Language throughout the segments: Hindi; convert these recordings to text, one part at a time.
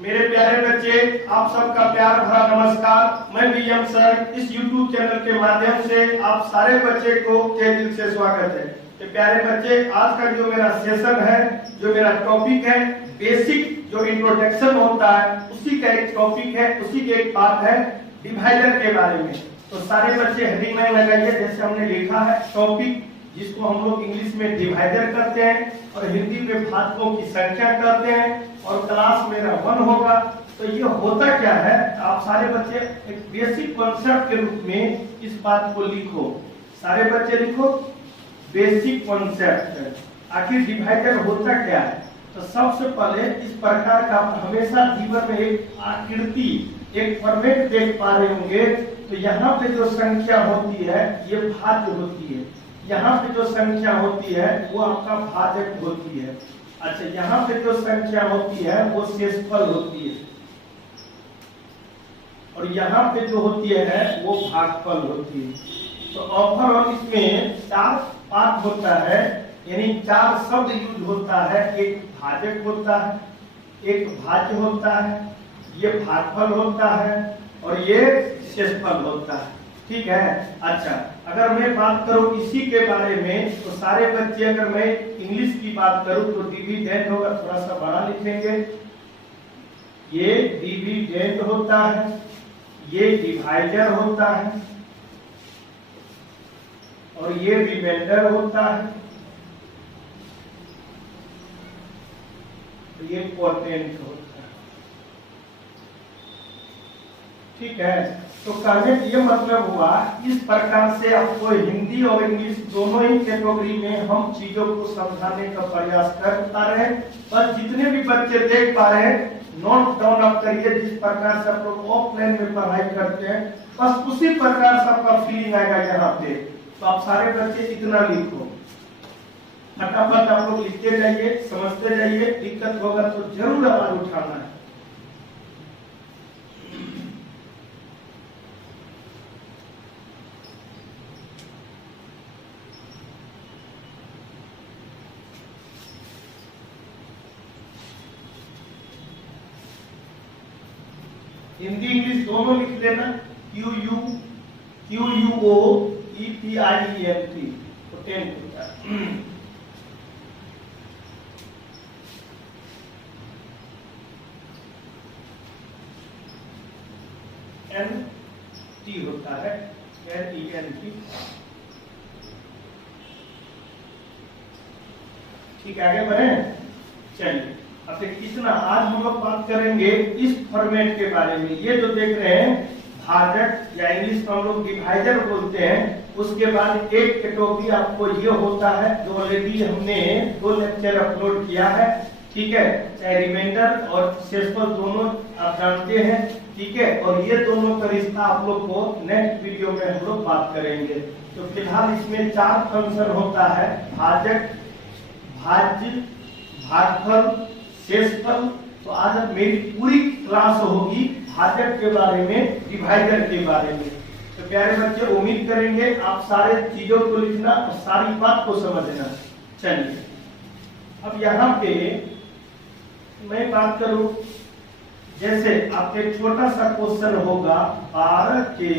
मेरे प्यारे बच्चे, आप सबका प्यार भरा नमस्कार। मैं बीएम सर इस YouTube चैनल के माध्यम से आप सारे बच्चे को तहे दिल से स्वागत है। तो प्यारे बच्चे, आज का जो मेरा सेशन है, जो मेरा टॉपिक है, बेसिक जो इंट्रोडक्शन होता है उसी का एक टॉपिक है, उसी के एक पार्ट है डिवाइडर के बारे में। तो सारे बच्चे हेडिंग लाइन लगाइए, जैसे हमने लिखा है टॉपिक, जिसको हम लोग इंग्लिश में डिवाइडर करते हैं और हिंदी में भाजकों की संख्या करते हैं, और क्लास मेरा 1 होगा। तो ये होता क्या है, आप सारे बच्चे एक बेसिक कॉन्सेप्ट के रूप में इस बात को लिखो। सारे बच्चे लिखो बेसिक कॉन्सेप्ट। आखिर डिवाइडर होता क्या है? तो सबसे पहले इस प्रकार का हमेशा जीवन में एक आकृति, एक फॉर्मेट देख पा रहे होंगे। तो यहाँ पे जो संख्या होती है ये भाज्य होती है, यहाँ पे जो संख्या होती है वो आपका भाजक होती है। अच्छा, यहाँ पे जो संख्या होती है वो शेषफल होती है, और यहाँ पे जो होती है वो भागफल होती है। तो ओवरऑल इसमें 4 पार्ट होता है, यानी 4 शब्द यूज होता है। एक भाजक होता है, एक भाज्य होता है, ये भागफल होता है, और ये शेषफल होता है। ठीक है। अच्छा, अगर मैं बात करूं इसी के बारे में, तो सारे बच्चे, अगर मैं इंग्लिश की बात करूं तो डिविडेंड होगा, थोड़ा सा बड़ा लिखेंगे। ये डिविडेंड होता है, ये डिवाइडर होता है, और ये रिमाइंडर होता है, तो ये क्वोटिएंट होता है। ठीक है। तो कहने का ये मतलब हुआ, इस प्रकार से आपको हिंदी और इंग्लिश दोनों ही कैटेगरी में हम चीजों को समझाने का प्रयास कर पा रहे हैं। बस जितने भी बच्चे देख पा रहे हैं, नोट डाउन आप करिए। जिस प्रकार से आप लोग ऑफलाइन में पढ़ाई करते हैं, बस उसी प्रकार से आपका फीलिंग आएगा यहाँ पे। तो आप सारे बच्चे इतना लिखो, फटाफट आप लोग लिखते जाइए, समझते जाइए। दिक्कत होगा तो जरूर आवाज उठाना है। हिंदी इंग्लिश दोनों लिख लेना। QUOEPIENT, पोटेंट होता है। NT होता है, NENT। ठीक है, आगे बढ़े। चलिए, अब कितना आज हम लोग बात करेंगे इस फॉर्मेट के बारे में। ये जो देख रहे हैं भाजक, या इंग्लिश में हम लोग डिवाइडर बोलते हैं। उसके बाद एक कैटेगरी आपको ये होता है, जो ऑलरेडी हमने 2 लेक्चर अपलोड किया है। ठीक है, चाहे रिमाइंडर और शेषफल दोनों आप जानते हैं। ठीक है, और ये दोनों का रिश्ता आप लोग को नेक्स्ट वीडियो में हम लोग बात करेंगे। तो फिलहाल इसमें 4 फंक्शन होता है, भाजक, भाज्य, भागफल, शेषफल। तो आज अब मेरी पूरी क्लास होगी भाजक के बारे में, डिवाइडर के बारे में। तो प्यारे बच्चे, उम्मीद करेंगे आप सारे चीजों को लिखना और सारी बात को समझना। चलिए, अब यहाँ पे मैं बात करूं, जैसे आपके एक छोटा सा क्वेश्चन होगा, 12 के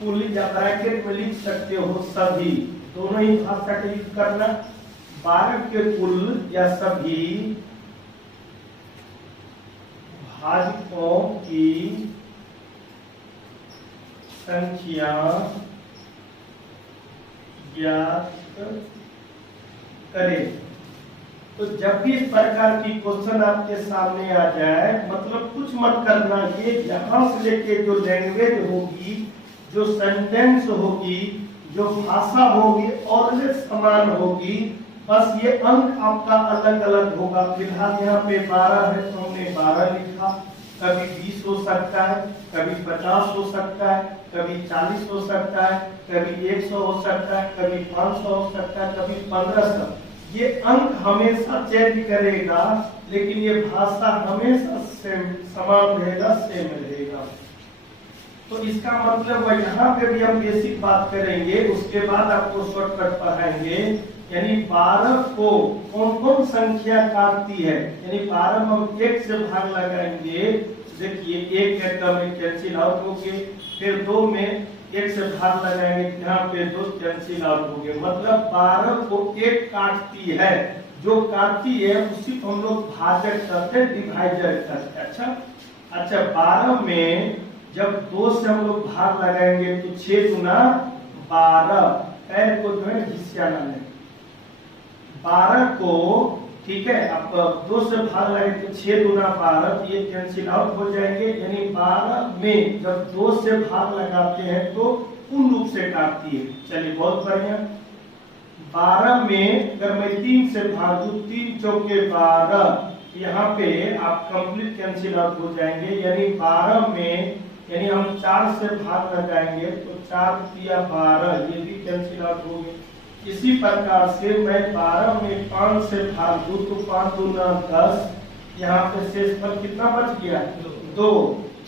कुल या ब्रैकेट में लिख सकते हो सभी, दोनों ही भाषा का यूज करना। 12 के कुल या सभी भाजकों की संख्या ज्ञात करें। तो जब भी इस प्रकार की क्वेश्चन आपके सामने आ जाए, मतलब कुछ मत करना, ये यहाँ से लेके जो लैंग्वेज होगी, जो सेंटेंस होगी, जो भाषा होगी, और समान होगी। बस ये अंक आपका अलग अलग होगा। फिलहाल यहाँ पे 12 है, तो हमने 12 लिखा। कभी 20 हो सकता है, कभी 50 हो सकता है, कभी 40 हो सकता है, कभी 100 हो सकता है, कभी 500 हो सकता है, कभी 1500। ये अंक हमेशा चेंज करेगा, लेकिन ये भाषा हमेशा सेम समान रहेगा, सेम रहेगा। तो इसका मतलब यहाँ पे भी हम बेसिक बात करेंगे, उसके बाद आपको शॉर्टकट पढ़ाएंगे। यानी 12 को कौन कौन संख्या काटती है, यानी 12 में हम 1 से भाग लगाएंगे, देखिए 1 का टर्म में कैंसिल आउट हो गए, फिर 2 में 1 से भाग लगाएंगे, यहाँ पे 2 कैंसिल आउट हो गए, मतलब 12 को 1 काटती है, जो काटती है उसी को हम लोग भाजक करते हैं, डिवाइडर करते हैं। अच्छा 12 में जब 2 से हम लोग भाग लगाएंगे तो 6 गुना 12, पैर को जो है हिस्सा ना लें, 12 को, ठीक है, आप 2 से भाग लगाए तो 6 गुना 12, ये कैंसिल आउट हो जाएंगे, यानी 12 में जब 2 से भाग लगाते हैं तो पूर्ण रूप से काटती है। चलिए बहुत बढ़िया। 12 में अगर मैं 3 से भाग दूं, 3 चौके 12, यहाँ पे आप कंप्लीट कैंसिल आउट हो जाएंगे, यानी 12 में, यानी हम 4 से भाग लगाएंगे तो 4 तिया 12, ये भी कैंसिल आउट हो गए। इसी प्रकार से मैं 12 में 5 से भाग दूं तो 5 दूना 10, यहाँ पे शेष पर कितना बच गया, 2,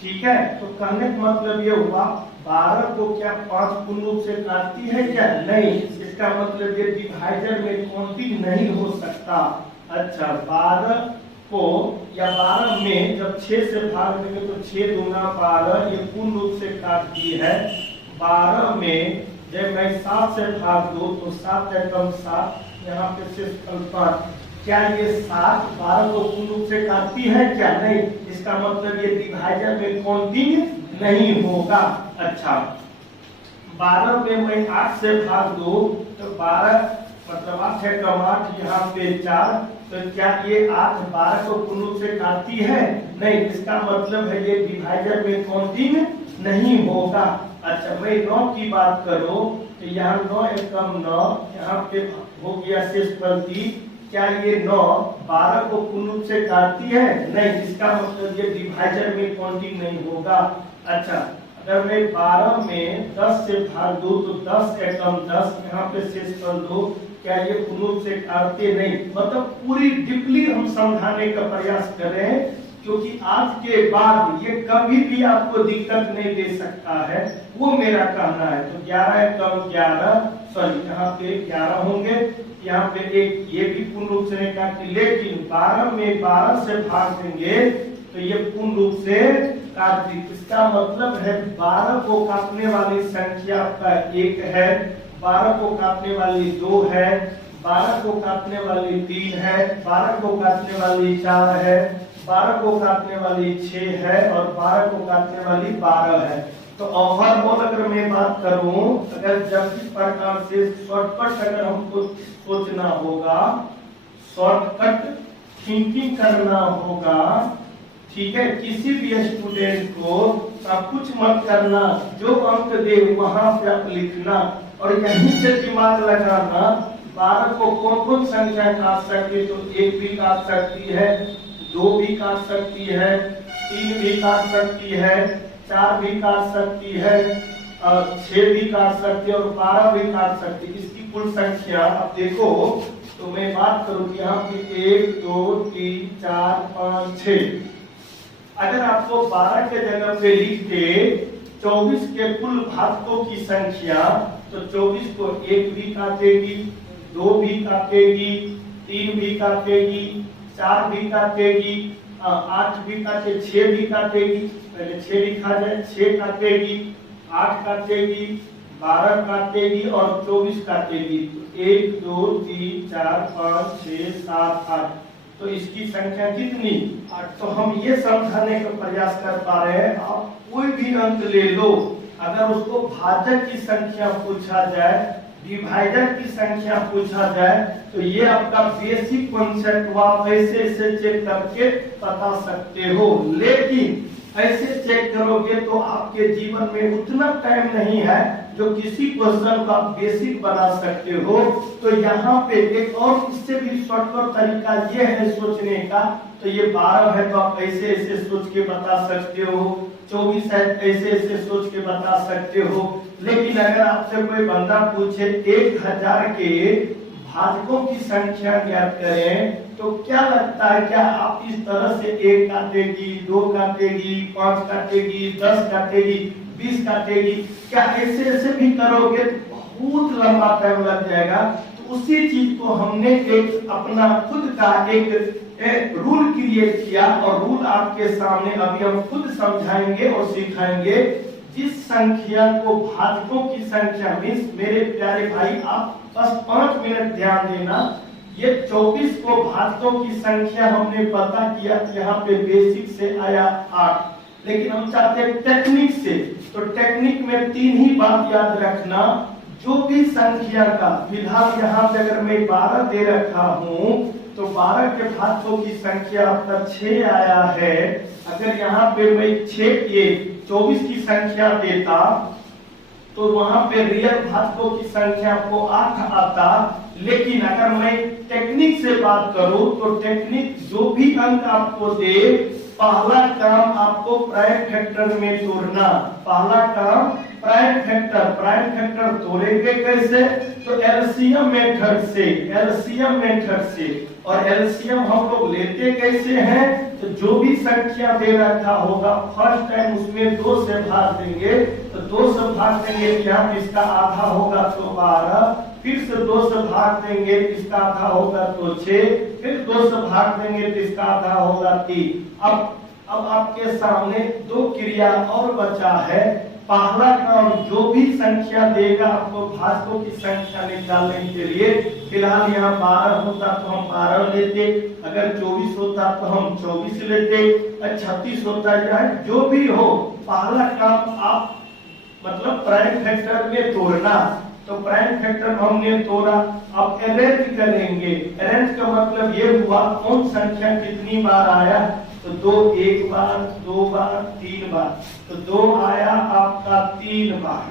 ठीक है। तो कहने का मतलब ये हुआ 12 को क्या 5 पूर्ण रूप से काटती है क्या, नहीं, इसका मतलब ये डिवाइडर में काउंटिंग नहीं हो सकता। अच्छा 12 को या 12 में जब 6 से भाग देंगे तो 6 दूना 12, ये पूर्ण रूप से काटती है। 12 में जब मैं 7 से भाग दूं तो 7 एकम 7, यहाँ पे शेष 5, क्या ये 7 12 को पूर्ण रूप से काटती है क्या, नहीं, इसका मतलब ये डिवाइडर में काउंटिंग नहीं होगा। अच्छा 12 में मैं 8 से भाग दूं तो 12 मतलब 8 एकम 8, यहाँ पे 4, तो क्या ये 8 12 को पूर्ण रूप से काटती है, नहीं, इसका मतलब है ये डिवाइडर में काउंटिंग नहीं होगा। अच्छा मैं 9 की बात करूं तो यहाँ 9 एकम 9, यहाँ पे हो गया शेष प्रति, क्या ये 9 12 को पूर्ण रूप से काटती है, नहीं, इसका मतलब ये डिवाइडर में काउंटिंग नहीं होगा। अच्छा अगर मैं 12 में 10 से भाग दूं तो 10 एकम 10, यहाँ पे शेष कर दो, क्या ये पूर्ण रूप से काटते नहीं, मतलब पूरी डीपली हम समझाने का प्रयास कर रहे हैं, क्योंकि आज के बाद ये कभी भी आपको दिक्कत नहीं दे सकता है, वो मेरा कहना है। तो 11 एकम 11, सॉरी यहाँ पे 11 होंगे, यहाँ पे एक ये भी पूर्ण रूप से नहीं काटती, लेकिन 12 में 12 से भाग देंगे तो ये पूर्ण रूप से काटती। इसका मतलब है 12 को काटने वाली संख्या आपका 1 है, 12 को काटने वाली 2 है, 12 को काटने वाली 3 है, 12 को काटने वाली 4 है, 12 को काटने वाली 6 है और 12 को काटने वाली 12 है। तो ओवरऑल अगर मैं बात करूं, अगर जब इस प्रकार से शॉर्टकट अगर हमको सोचना होगा, शॉर्टकट थिंकिंग करना होगा, ठीक है, किसी भी स्टूडेंट को कुछ मत करना, जो अंक दे वहां पे आप लिखना और यहीं से दिमाग लगाना। 12 को कौन कौन संख्या काट सकती है, तो 1 भी काट सकती है, 2 भी काट सकती है, 3 भी काट सकती है, 4 भी काट सकती है, 6 भी काट सकती है और 12 भी काट सकती है। इसकी कुल संख्या आप देखो तो मैं बात करूं कि यहाँ पे 1 2 3 4 5 6, अगर आपको 12 के जगह पे लिख के 24 के कुल भाजकों की संख्या, तो 24 को 1 भी काटेगी, 2 भी काटेगी, 3 भी काटेगी, 4 भी काटेगी, 8 भी काटे, 6 भी काटेगी, पहले 6 लिखा जाए, 6 काटेगी, 8 काटेगी, 12 काटेगी और 24 काटेगी। 1 2 3 4 5 6 7 8, तो इसकी संख्या कितनी 8। तो हम ये समझाने का प्रयास कर पा रहे हैं, आप कोई भी अंक ले लो, अगर उसको भाजक की संख्या पूछा जाए, डिवाइडर की संख्या पूछा जाए, तो ये आपका बेसिक कॉन्सेप्ट आप ऐसे ऐसे चेक करके बता सकते हो। लेकिन ऐसे चेक करोगे तो आपके जीवन में उतना टाइम नहीं है जो किसी क्वेश्चन का बेसिक बना सकते हो। तो यहाँ पे एक और इससे भी शॉर्टकट तरीका ये है सोचने का, तो ये 12 है तो आप ऐसे ऐसे सोच के बता सकते हो, 24 है ऐसे ऐसे सोच के बता सकते हो। लेकिन अगर आपसे कोई बंदा पूछे 1000 के भाजकों की संख्या ज्ञात करें, तो क्या लगता है, क्या आप इस तरह से 1 काटेगी, 2 काटेगी, 5 काटेगी, 10 काटेगी, 20 काटेगी, क्या ऐसे ऐसे भी करोगे तो बहुत लंबा टाइम लग जाएगा। तो उसी चीज को हमने एक अपना खुद का एक रूल क्रिएट किया, और रूल आपके सामने अभी हम खुद समझाएंगे और सिखाएंगे। जिस संख्या को भाजकों की संख्या मीन्स, मेरे प्यारे भाई आप बस 5 मिनट ध्यान देना, ये 24 को भाजकों की संख्या हमने पता किया, यहाँ पे बेसिक से आया 8, लेकिन हम चाहते हैं टेक्निक से। तो टेक्निक में 3 ही बात याद रखना, जो भी संख्या का, फिलहाल यहाँ पे अगर मैं 12 दे रखा हूँ तो 12 के भाजकों की संख्या आपका 6 आया है। अगर यहाँ पे मैं 24 की संख्या देता तो वहां पे रियल भाजकों की संख्या आपको 8 आता। लेकिन अगर मैं टेक्निक से बात करूं तो टेक्निक जो भी अंक आपको दे, पहला काम आपको प्राइम फैक्टर में तोड़ना। पहला काम प्राइम फैक्टर तोड़ेंगे कैसे? तो एलसीएम मेथड से। और एलसीएम हम लोग लेते कैसे हैं? तो जो भी संख्या दे रखा होगा फर्स्ट टाइम उसमें 2 से भाग देंगे, तो 2 से भाग देंगे यहाँ इसका आधा होगा तो 12, फिर से 2 से भाग देंगे इसका आधा होगा तो 6, फिर 2 से भाग देंगे तो इसका आधा होगा 3। अब आपके सामने 2 क्रिया और बचा है। पहला काम जो भी संख्या देगा आपको भाजकों की संख्या निकालने के लिए, फिलहाल यहाँ 12 होता तो हम 12 लेते, अगर 24 होता तो हम 24 लेते, 36 होता जाए जो भी हो, पहला काम आप मतलब प्राइम फैक्टर में तोड़ना। तो प्राइम फैक्टर हमने तोड़ा, अब अरेंज करेंगे। अरेंज का मतलब ये हुआ कौन संख्या कितनी बार आया, तो 2 1 बार, 2 बार, 3 बार, तो 2 आया आपका 3 बार।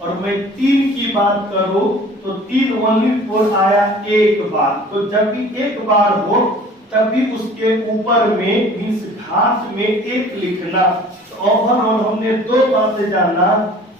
और मैं 3 की बात करूं तो 3 ओनली 4 आया 1 बार। तो जब भी 1 बार हो तभी उसके ऊपर में मीन्स घात में 1 लिखना। तो ओवरऑल हमने 2 बातें जाना।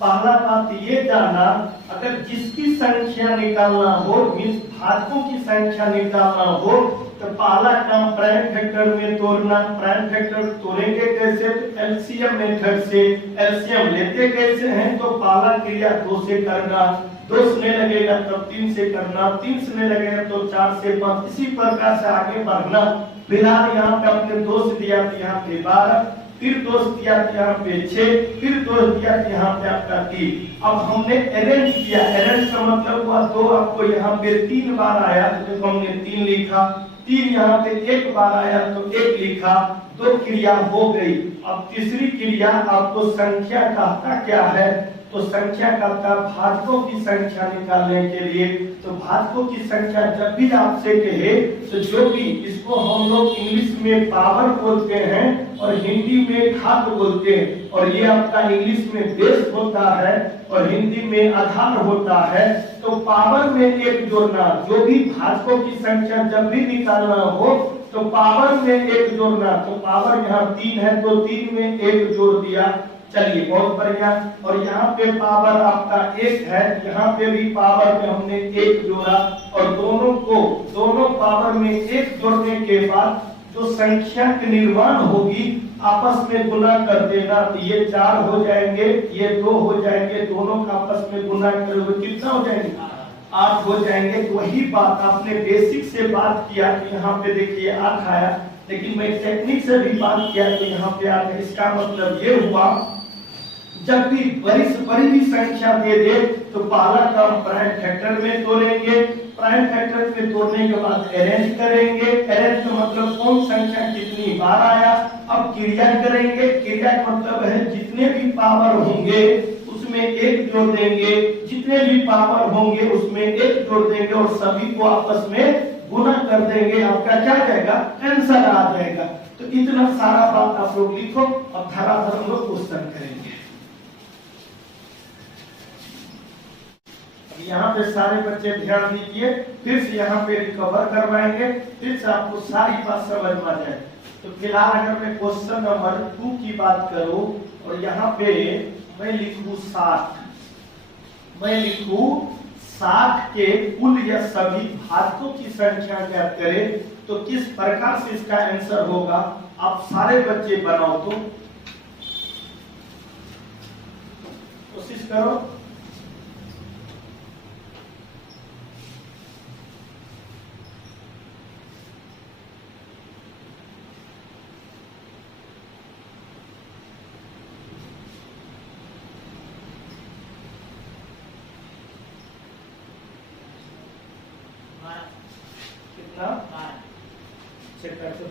पहला बात ये जाना, अगर जिसकी संख्या निकालना हो मीन्स भाजकों की संख्या निकालना हो तो पहला काम प्राइम फैक्टर में तोड़ना। प्राइम फैक्टर तोड़ेंगे कैसे? तो एलसीएम मेथड से। एलसीएम लेते कैसे हैं? तो पहला क्रिया 2 से करना, 2 से नहीं लगेगा तब 3 से करना, 3 से नहीं लगेगा तो 4 से 5, इसी प्रकार से आगे बढ़ना। फिलहाल यहाँ पे आपने 2 से दिया तो यहाँ पे 12, फिर 2 से दिया तो यहाँ पे 6, फिर 2 से दिया तो यहाँ पे आपका 3। अब हमने अरेंज किया। अरेंज का मतलब हुआ 2 आपको यहाँ पे 3 बार आया तो हमने 3 लिखा, 3 यहाँ पे 1 बार आया तो 1 लिखा, 2 क्रिया हो गई। अब तीसरी क्रिया आपको संख्या कहता क्या है? तो संख्या कहता भाजकों की संख्या निकालने के लिए। तो भाजकों की संख्या जब भी आपसे कहे तो जो भी, इसको हम लोग इंग्लिश में पावर बोलते हैं और हिंदी में घात बोलते हैं, और ये आपका इंग्लिश में बेस होता है और हिंदी में आधार होता है। तो पावर में 1 जोड़ना, जो भी भाजकों की संख्या जब भी निकालना हो तो पावर में 1 जोड़ना। तो पावर यहाँ 3 है तो 3 में 1 जोड़ दिया, चलिए बहुत बढ़िया। और यहाँ पे पावर आपका 1 है, यहाँ पे भी पावर में हमने 1 जोड़ा, और दोनों पावर में 1 जोड़ने के बाद जो संख्या के निर्माण होगी आपस में गुना कर देना। तो ये 4 हो जाएंगे, ये 2 हो जाएंगे, दोनों का आपस में गुना करोगे कितना हो जाएंगे? 8 हो जाएंगे। तो वही बात आपने बेसिक से बात किया कि यहाँ पे देखिए 8 आया, लेकिन मैं टेक्निक से भी बात किया तो यहाँ पे आ गया। इसका मतलब ये हुआ जब भी बड़ी से बड़ी भी संख्या दे दे तो पहला काम प्राइम फैक्टर में तोड़ेंगे, प्राइम फैक्टर में तोड़ने के बाद अरेंज करेंगे। अरेंज का मतलब कौन संख्या कितनी बार आया। अब क्रिया करेंगे, क्रिया का मतलब है जितने भी पावर होंगे उसमें 1 जोड़ देंगे, जितने भी पावर होंगे उसमें 1 जोड़ देंगे और सभी को आपस में गुना कर देंगे। आपका क्या जाएगा? आंसर आ जाएगा। तो इतना सारा बात आप लोग लिखो और धराधर हम लोग क्वेश्चन करेंगे। यहाँ पे सारे बच्चे ध्यान दीजिए, फिर से यहाँ पे रिकवर करवाएंगे, फिर से आपको सारी बात समझ में आ जाए। तो फिलहाल अगर मैं क्वेश्चन नंबर 2 की बात करूं और यहाँ पे मैं लिखूं 60, मैं लिखूं 60 के कुल या सभी भाजकों की संख्या ज्ञात करें तो किस प्रकार से इसका आंसर होगा। आप सारे बच्चे बनाओ तो कोशिश करो। कितना?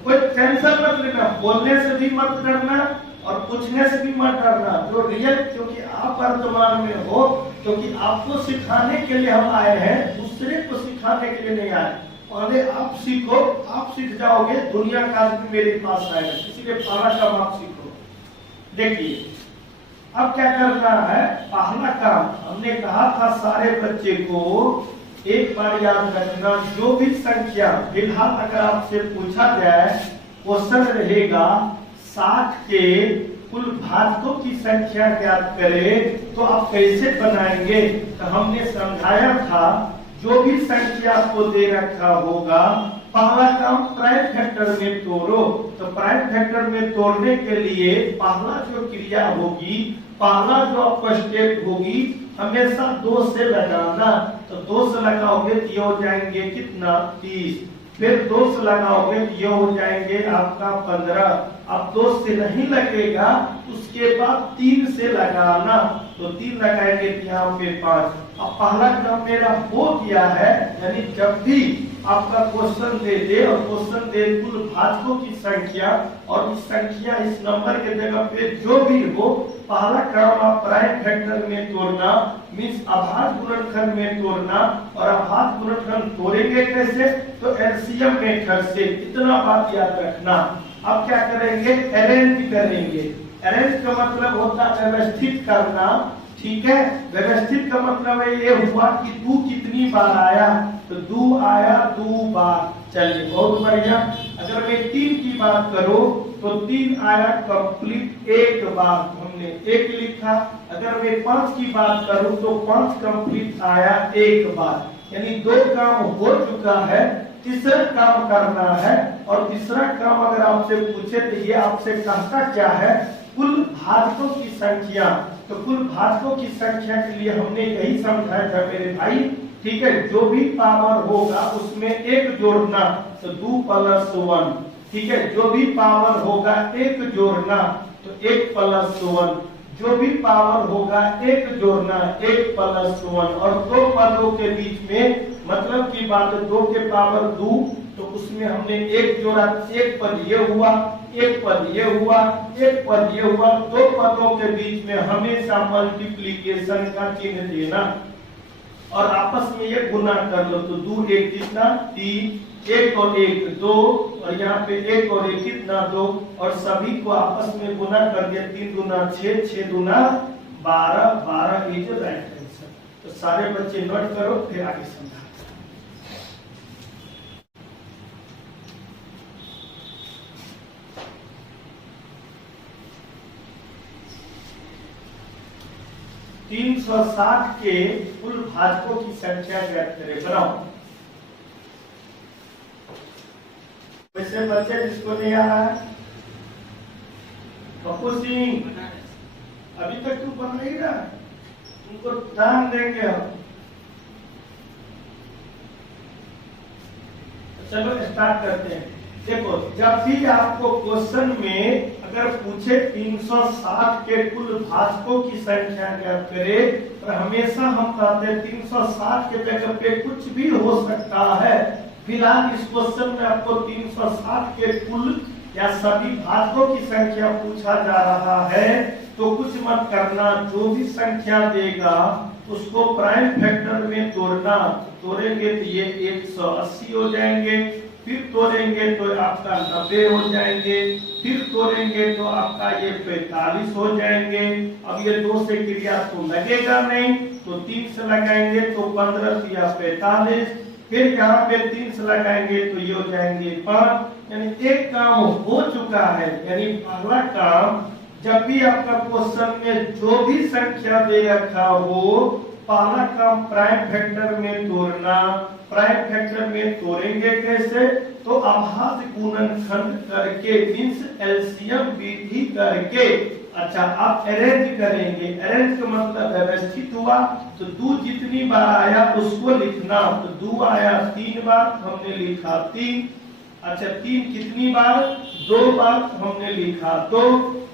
कोई टेंशन मत लेना, बोलने से भी मत डरना और पूछने से भी मत डरना। जो रियल, क्योंकि आप वर्तमान में हो, क्योंकि आपको सिखाने के लिए हम आए हैं, दूसरे को सिखाने के लिए नहीं आए। पहले आप सीखो, आप सीख जाओगे, दुनिया का आदमी मेरे पास आएगा। इसीलिए पहला काम आप सीखो। देखिए अब क्या करना है, पहला काम हमने कहा था सारे बच्चे को एक बार याद रखना, जो भी संख्या फिलहाल अगर आपसे पूछा जाए, क्वेश्चन रहेगा 60 के कुल भाजकों की संख्या ज्ञात करें, तो आप कैसे बनाएंगे? तो हमने समझाया था जो भी संख्या आपको दे रखा होगा, पहला काम प्राइम फैक्टर में तोड़ो। तो प्राइम फैक्टर में तोड़ने के लिए पहला जो क्रिया होगी, पहला जो आपका स्टेप होगी, हमेशा 2 से लगाना। तो 2 से लगाओगे तो ये हो जाएंगे कितना? 30। फिर 2 से लगाओगे तो ये हो जाएंगे आपका 15। अब 2 से नहीं लगेगा, उसके बाद 3 से लगाना। तो 3 लगाएंगे तो यहाँ पे 5। अब पहला काम मेरा हो गया है, यानी जब भी आपका क्वेश्चन दे और क्वेश्चन दे कुल भाजकों की संख्या, और इस संख्या इस नंबर के जगह पे जो भी हो, पहला काम आप प्राइम फैक्टर में तोड़ना, मीन्स अभाज्य गुणनखंड में तोड़ना। और अभाज्य गुणनखंड तोड़ेंगे कैसे? तो एलसीएम मेथड से। इतना बात याद रखना। अब क्या करेंगे? अरेंज करेंगे। अरेंज का मतलब होता है व्यवस्थित करना, ठीक है? व्यवस्थित का मतलब है ये हुआ कि 2 कितनी बार आया, तो 2 आया 2 बार। चलिए बहुत बढ़िया। अगर मैं 3 की बात करूं तो 3 आया कंप्लीट 1 बार, हमने 1 लिखा। अगर मैं 5 की बात करूं तो 5 कंप्लीट आया 1 बार, यानी 2 काम हो चुका है। तीसरा काम करना है, और तीसरा काम अगर आपसे पूछे तो ये आपसे कहता क्या है? कुल भाजकों की संख्या। तो कुल भाजकों की संख्या के लिए हमने यही समझाया था मेरे भाई, ठीक है? जो भी पावर होगा उसमें 1 जोड़ना, तो 2 + 1, ठीक है? जो भी पावर होगा 1 जोड़ना, तो 1 + 1। जो भी पावर होगा 1 जोड़ना, 1 + 1। और 2 पदों के बीच में मतलब की बात है 2 के पावर 2, तो उसमें हमने 1 जोड़ा, 1 पद ये हुआ, 1 पद ये हुआ, 1 पद ये हुआ। 2 पदों के बीच में हमेशा मल्टीप्लीकेशन का चिन्ह देना, और आपस में ये गुना कर लो। तो 2 1 कितना? 3, 1 और 1 2, और यहाँ पे 1 और 1 कितना? 2, और सभी को आपस में गुना कर दिया। 3 दूना 6, 6 दूना 12, 12 इज राइट आंसर। तो सारे बच्चे नोट करो, फिर आगे समझा। तीन 360 के कुल भाजकों की संख्या ज्ञात करें। बनाओ। वैसे बच्चे जिसको नहीं आ रहा है, पप्पू सिंह अभी तक तू बन नहीं रहा, उनको ध्यान देंगे हम। चलो स्टार्ट करते हैं। देखो, जब भी आपको क्वेश्चन में अगर पूछे 360 के कुल भाजकों की संख्या ज्ञात करे, तो हमेशा हम कहते हैं 360 के जगह पे कुछ भी हो सकता है। फिलहाल इस क्वेश्चन में आपको 360 के कुल या सभी भाजकों की संख्या पूछा जा रहा है, तो कुछ मत करना। जो भी संख्या देगा उसको प्राइम फैक्टर में तोड़ना। तोड़ेंगे तो ये 180 हो जाएंगे, फिर तोड़ेंगे तो आपका 90 हो जाएंगे, फिर तोड़ेंगे तो आपका ये 45 हो जाएंगे। अब ये 2 से क्रिया तो लगेगा नहीं, तो 3 से लगाएंगे तो 15 या 45, फिर यहाँ पे 3 से लगाएंगे तो ये हो जाएंगे 5। यानी एक काम हो चुका है। यानी पहला काम, जब भी आपका क्वेश्चन में जो भी संख्या दे रखा हो, पहला काम प्राइम फैक्टर में तोड़ना। प्राइम फैक्टर में तोड़ेंगे कैसे? तो अभाज्य गुणनखंड करके, मींस एलसीएम विधि करके। अच्छा, आप अरेंज करेंगे। अरेंज का मतलब व्यवस्थित हुआ, तो 2 जितनी बार आया उसको लिखना। तो 2 आया 3 बार, हमने लिखा 3। अच्छा, 3 कितनी बार? 2 बार, हमने लिखा 2।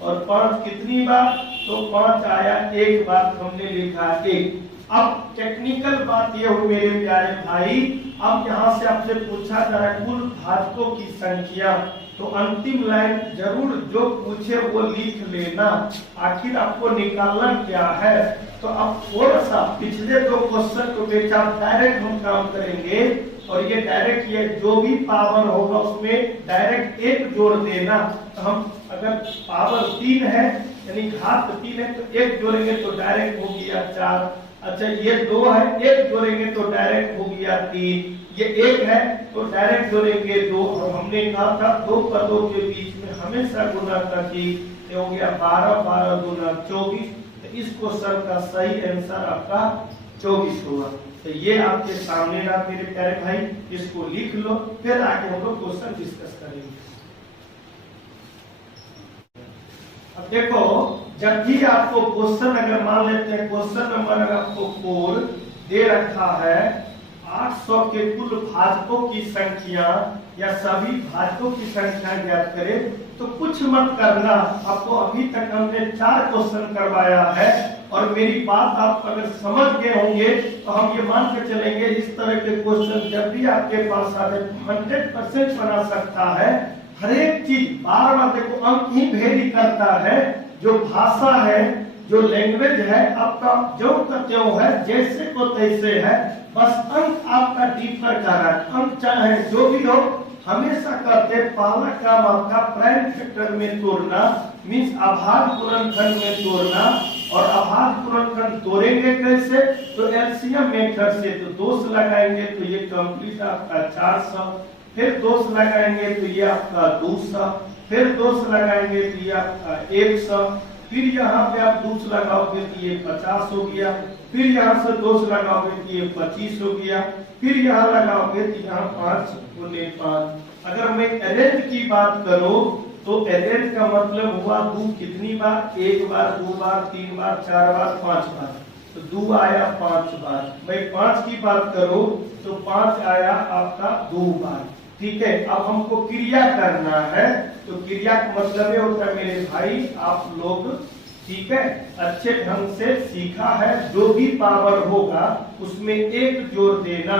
और 5 कितनी बार? तो 5 आया 1 बार, हमने लिखा 1। अब टेक्निकल बात ये हुई मेरे प्यारे भाई, अब यहाँ से आपसे पूछा जा रहा है कुल भाजकों की संख्या, तो अंतिम लाइन जरूर जो पूछे वो लिख लेना, आखिर आपको निकालना क्या है। तो अब थोड़ा सा पिछले दो क्वेश्चन को बेचा डायरेक्ट हम काम करेंगे, और ये डायरेक्ट ये जो भी पावर होगा उसमें डायरेक्ट एक जोड़ देना। तो हम अगर पावर 3 है यानी घात 3 है तो एक जोड़ेंगे तो डायरेक्ट हो गया 4। अच्छा ये 2 है, एक जोड़ेंगे तो डायरेक्ट हो गया 3। ये 1 है तो डायरेक्ट जोड़ेंगे 2। और हमने कहा था दो पदों के बीच में हमेशा गुना करके हो गया 12, 12 गुना 24। तो इस क्वेश्चन का सही आंसर आपका 24 होगा। तो ये आपके सामने ना मेरे प्यारे भाई, इसको लिख लो, फिर आगे हम लोग क्वेश्चन डिस्कस करेंगे। अब देखो, जब भी आपको क्वेश्चन अगर मान लेते हैं क्वेश्चन नंबर अगर आपको 4 दे रखा है 800 के कुल भाजकों की संख्या या सभी भाजकों की संख्या ज्ञात करें, तो कुछ मत करना। आपको अभी तक हमने 4 क्वेश्चन करवाया है, और मेरी बात आप अगर समझ गए होंगे तो हम ये मान के चलेंगे इस तरह के क्वेश्चन जब भी आपके पास आते 100% बना सकता है। हर एक चीज बार बार देखो अंक ही वेरी करता है, जो भाषा है जो लैंग्वेज है आपका जो का त्यों है, जैसे को तैसे है, बस अंक आपका डिफर कर रहा है। अंक चाहे जो भी हो हमेशा करते पहला काम आपका प्राइम फैक्टर में तोड़ना, मींस आभाज्य गुणनखंड में तोड़ना। और आभाज्य गुणनखंड तोड़ेंगे कैसे, तो एलसीएम मेथड से। तो 2 से लगाएंगे तो ये कंप्लीट आपका 400, फिर 2 से लगाएंगे तो ये आपका 200, फिर 2 से लगाएंगे तो ये आपका 100, फिर यहाँ पे आप 2 से लगाओगे तो ये 50 हो गया, फिर यहाँ से 2 से लगाओगे तो ये 25 हो गया, फिर यहाँ लगाओगे तो यहाँ 5 गुने 5। अगर मैं अरेंज की बात करूं तो अरेंज का मतलब हुआ 2 कितनी बार, 1 बार, 2 बार, 3 बार, 4 बार, 5 बार। तो 2 आया 5 बार। मैं 5 की बात करूं तो 5 आया आपका 2 बार। ठीक है, अब हमको क्रिया करना है, तो क्रिया का मतलब ये होता है मेरे भाई आप लोग, ठीक है, अच्छे ढंग से सीखा है। जो भी पावर होगा उसमें एक जोड़ देना,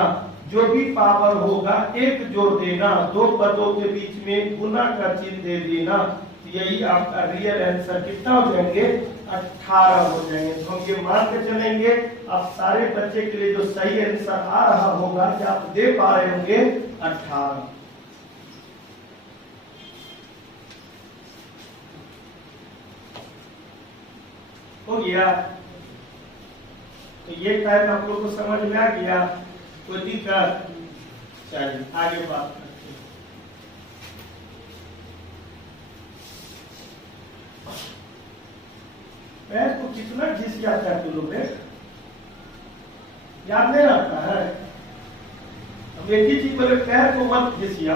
जो भी पावर होगा एक जोड़ देना, 2 पदों के बीच में गुना का चिन्ह दे देना। तो यही आपका रियल आंसर कितना हो जाएंगे, 18 हो जाएंगे। तो हम ये मान के चलेंगे आप सारे बच्चे के लिए जो सही आंसर आ रहा होगा कि आप दे पा रहे होंगे 18। हो गया। तो ये टाइप आप लोग को समझ में आ गया, कोई दिक्कत? चलिए आगे बात करते हैं। पैर को कितना घिस जाता है तुम लोग, याद नहीं रहता है? अब एक ही चीज बोले पैर को मत घिसिया।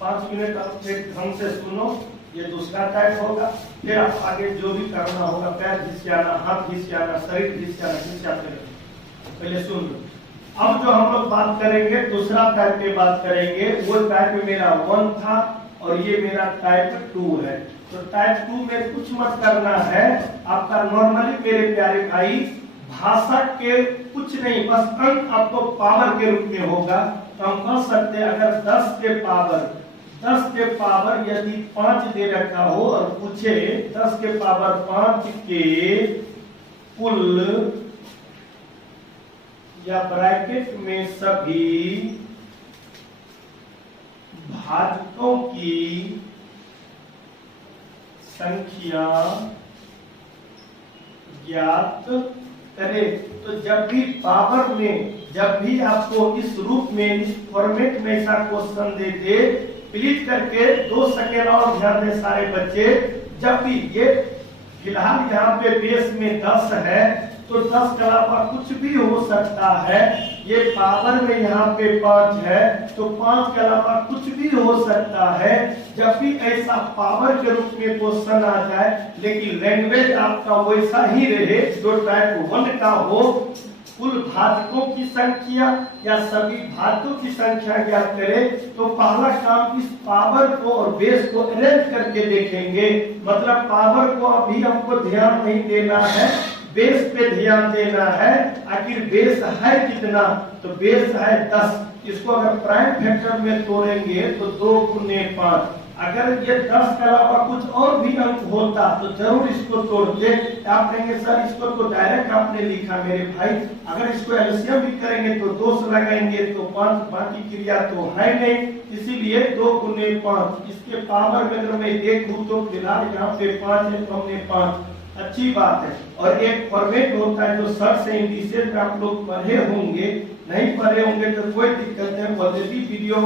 पांच मिनट आप एक ढंग से सुनो, ये दूसरा टाइप होगा। फिर आप आगे जो भी करना होगा, पैर घिसियाना, हाथ घिसियाना, शरीर घिसियाते रहे। पहले सुन लो। अब जो हम लोग बात करेंगे दूसरा टाइप पे बात करेंगे। वो टाइप मेरा 1 था और ये मेरा टाइप 2 है। तो टाइप 2 में कुछ मत करना है आपका। नॉर्मली मेरे प्यारे भाई भाषा के कुछ नहीं, बस अंक आपको पावर के रूप में होगा। तो हम कह सकते हैं अगर 10 के पावर यदि 5 दे रखा हो और पूछे 10 के पावर 5 के कुल या ब्रैकेट में सभी भाजकों की संख्या ज्ञात करें। तो जब भी पावर में, जब भी आपको इस रूप में, इस फॉर्मेट में ऐसा क्वेश्चन दे दे, प्लीज करके 2 सेकेंड और ध्यान दें सारे बच्चे। जब भी ये फिलहाल यहाँ पे बेस में 10 है, तो 10 के अलावा कुछ भी हो सकता है। ये पावर में यहाँ पे 5 है, तो 5 के अलावा कुछ भी हो सकता है। जब भी ऐसा पावर के रूप में क्वेश्चन आ जाए, लेकिन लैंग्वेज आपका वैसा ही रहे जो टाइप 1 का हो, कुल भाजकों की संख्या या सभी भाजकों की संख्या ज्ञात करें, तो पहला काम इस पावर को और बेस को अरेंज करके देखेंगे। मतलब पावर को अभी हमको ध्यान नहीं देना है, बेस पे ध्यान देना है। आखिर बेस है कितना, तो बेस है 10। इसको अगर प्राइम फैक्टर में तोड़ेंगे तो 2 गुने 5। अगर ये 10 के अलावा कुछ और भी अंक होता तो जरूर इसको तोड़ते। आप कहेंगे सर इसको तो डायरेक्ट आपने लिखा मेरे भाई, अगर इसको एलसीएम भी करेंगे तो 2 से लगाएंगे तो 5, बाकी क्रिया तो है नहीं, इसीलिए 2 गुने 5। इसके पावर में अगर मैं देखूं तो फिलहाल यहाँ पे 5 है तो हमने 5, अच्छी बात है। और एक फॉर्मेट होता है जो सर से इंडिसेज में आप लोग पढ़े होंगे, नहीं पढ़े होंगे तो कोई दिक्कत नहीं, ऑलरेडी वीडियो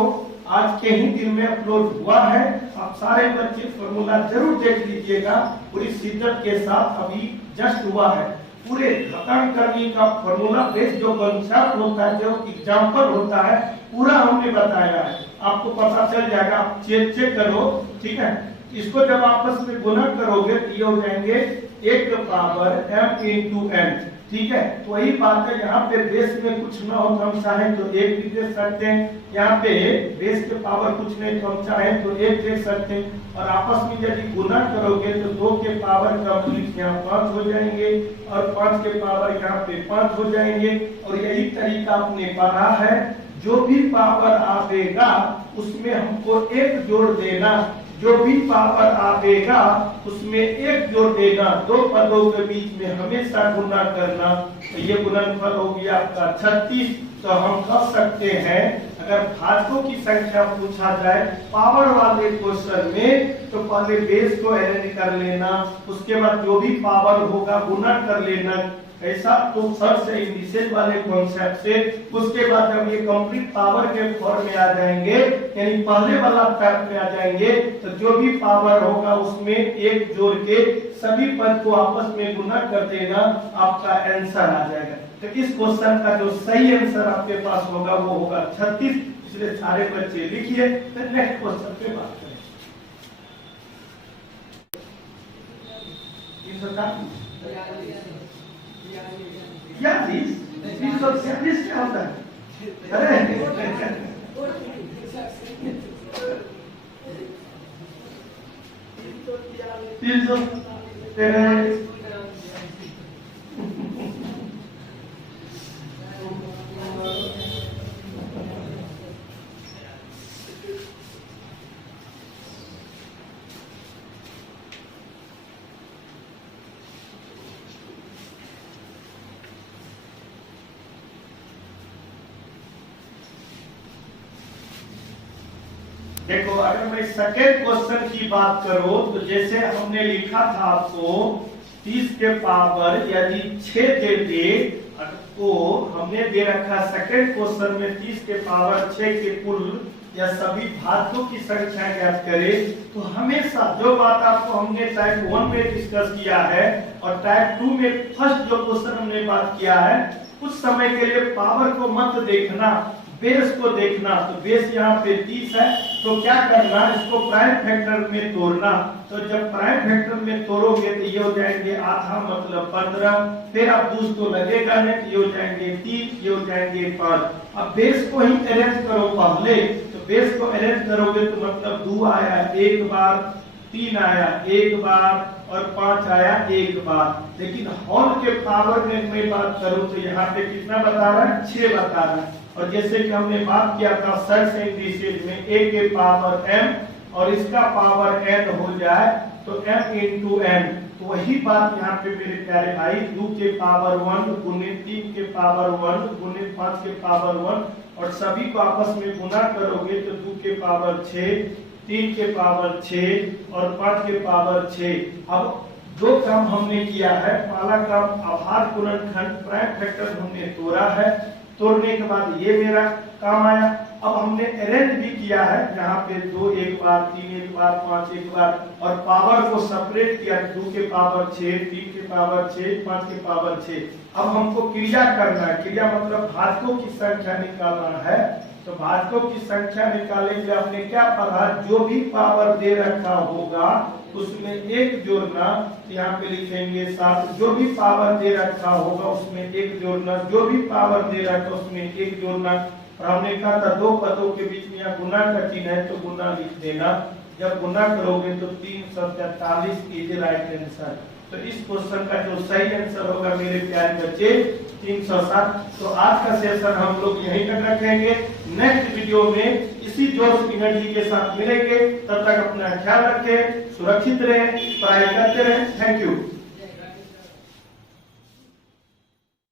आज के ही दिन में अपलोड हुआ है। आप सारे बच्चे फॉर्मूला जरूर देख लीजिएगा, पूरी शिद्दत के साथ अभी जस्ट हुआ है। पूरे खत्म करने का फॉर्मूला बेस्ड जो कंसेप्ट होता है, जो एग्जांपल होता है, पूरा हमने बताया है, आपको पता चल जाएगा। आप चेक करो, ठीक है। इसको जब आपस में गुणा करोगे तो ये हो जाएंगे 1 पावर m इंटू n, ठीक है। तो वही बात है, यहाँ पे बेस में कुछ ना हो तो हम चाहें तो 1 भी दे सकते हैं, यहाँ पे बेस के पावर कुछ नहीं तो हम चाहें तो 1 दे सकते हैं। और आपस में यदि गुना करोगे तो 2 के पावर कंप्लीट यहाँ 5 हो जाएंगे और 5 के पावर यहाँ पे 5 हो जाएंगे। और यही तरीका आपने पढ़ा है, जो भी पावर आवेगा उसमें हमको 1 जोड़ देना, जो भी पावर आवेगा उसमें 1 जोड़ देना, 2 पदों के बीच में हमेशा गुना करना। तो ये गुणनफल हो गया आपका 36। तो हम कह सकते हैं अगर भाजकों की संख्या पूछा जाए पावर वाले क्वेश्चन में तो पहले बेस को अरेंज कर लेना, उसके बाद जो भी पावर होगा गुना कर लेना, ऐसा तो सर से इंडिसेज वाले कॉन्सेप्ट से। उसके बाद जब ये कंप्लीट पावर के फॉर्म में आ जाएंगे, यानी पहले वाला टाइप में आ जाएंगे, तो जो भी पावर होगा उसमें 1 जोड़ के सभी पद को आपस में गुना कर देना, आपका आंसर आ जाएगा। तो इस क्वेश्चन का जो सही आंसर आपके पास होगा वो होगा 36। इसलिए सारे बच्चे लिखिए, फिर नेक्स्ट क्वेश्चन पे बात करें। 346 क्या होता है? अरे 343 देखो, अगर मैं सेकेंड क्वेश्चन की बात करूं तो जैसे हमने लिखा था आपको 30 के पावर यदि 6 दे दे तो हमने दे रखा सेकेंड क्वेश्चन में 30 के पावर 6 के कुल या सभी भाजकों की संख्या ज्ञात करें। तो हमेशा जो बात आपको हमने टाइप 1 में डिस्कस किया है और टाइप 2 में फर्स्ट जो क्वेश्चन हमने बात किया है, उस समय के लिए पावर को मत देखना, बेस को देखना। तो बेस यहाँ पे 30 है, तो क्या करना, इसको प्राइम फैक्टर में तोड़ना। तो जब प्राइम फैक्टर में तोड़ोगे तो ये हो जाएंगे आधा मतलब 15, फिर आप दूस तो लगेगा नहीं, ये हो जाएंगे 3, ये हो जाएंगे 5। अब बेस को ही अरेंज करो पहले, तो बेस को अरेंज करोगे तो मतलब 2 आया 1 बार, 3 आया 1 बार और 5 आया 1 बार। लेकिन होल के पावर में मैं बात करूं तो यहाँ पे कितना बता रहा है, 6 बता रहा है। और जैसे कि हमने बात किया था सर से इंडिसेज में a के पावर m और इसका पावर n हो जाए तो m इंटू n। तो वही बात यहाँ पे मेरे प्यारे भाई 2 के पावर 1 गुने 3 के पावर 1 गुने 5 के पावर 1 और सभी को आपस में गुना करोगे तो 2 के पावर 6, 3 के पावर 6 और 5 के पावर 6। अब जो काम हमने किया है, पहला काम आभार गुणनखंड प्राइम फैक्टर हमने तोड़ा है, तोड़ने के बाद ये मेरा काम आया। अब हमने अरेंज भी किया है, यहाँ पे 2 एक बार, 3 एक बार, 5 एक बार और पावर को सेपरेट किया, 2 के पावर 6, 3 के पावर 6, 5 के पावर 6। अब हमको क्रिया करना है, क्रिया मतलब भाजकों की संख्या निकालना है। तो भाजकों की संख्या निकालेंगे। आपने क्या पढ़ा, जो भी पावर दे रखा होगा उसमें एक जोड़ना, यहाँ पे लिखेंगे 7। जो भी पावर दे रखा होगा उसमें एक जोड़ना, जो भी पावर दे रखा उसमें एक जोड़ना। और हमने कहा था दो पदों के बीच में यहाँ गुना का चिन्ह है तो गुना लिख देना। जब गुना करोगे तो 343 इज राइट आंसर। तो इस क्वेश्चन का जो सही आंसर होगा मेरे प्यारे बच्चे 307। तो आज का सेशन हम लोग यहीं तक रखेंगे। नेक्स्ट वीडियो में इसी जोश एनर्जी के साथ मिलेंगे। तब तक अपना ख्याल रखें, सुरक्षित रहें, पढ़ाई करते रहें। Thank you.